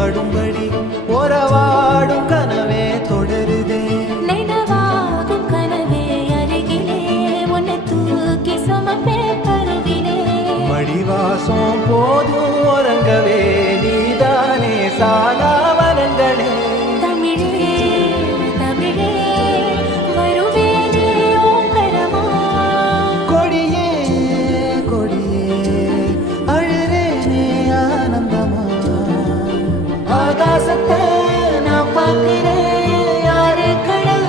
படும்படி உறவாடும் கனவே தொடருதே நினைவாகும் கனவே அருகிலே உன்னை தூக்கி சுமப்பே கருவிலே மடிவாசம் போதும் உறங்கவே நீதானே சாலா வரங்களே தமிழே தமிழே வருவேனே ஓங்கரமா கொடியே கொடியே அழுறேனே ஆனந்தமா ஆகாசத்தை நான் பார்க்கிறேன் யாரு கடல்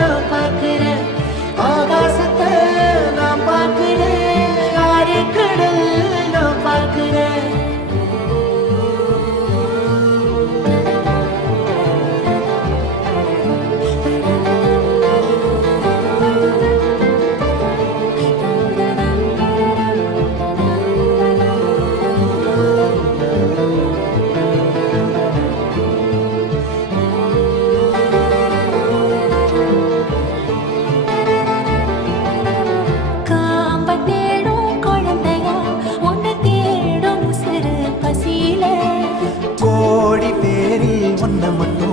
நான் பார்க்கிறேன் ஆகாசத்தை நான் பார்க்கிறேன் யாரு கடல் நான் பார்க்கிறேன் காம்ப தேடும் குழந்தையா உன்னை தேடும் உசுறு பசியில கோடி பேரில் ஒன்ன மட்டும்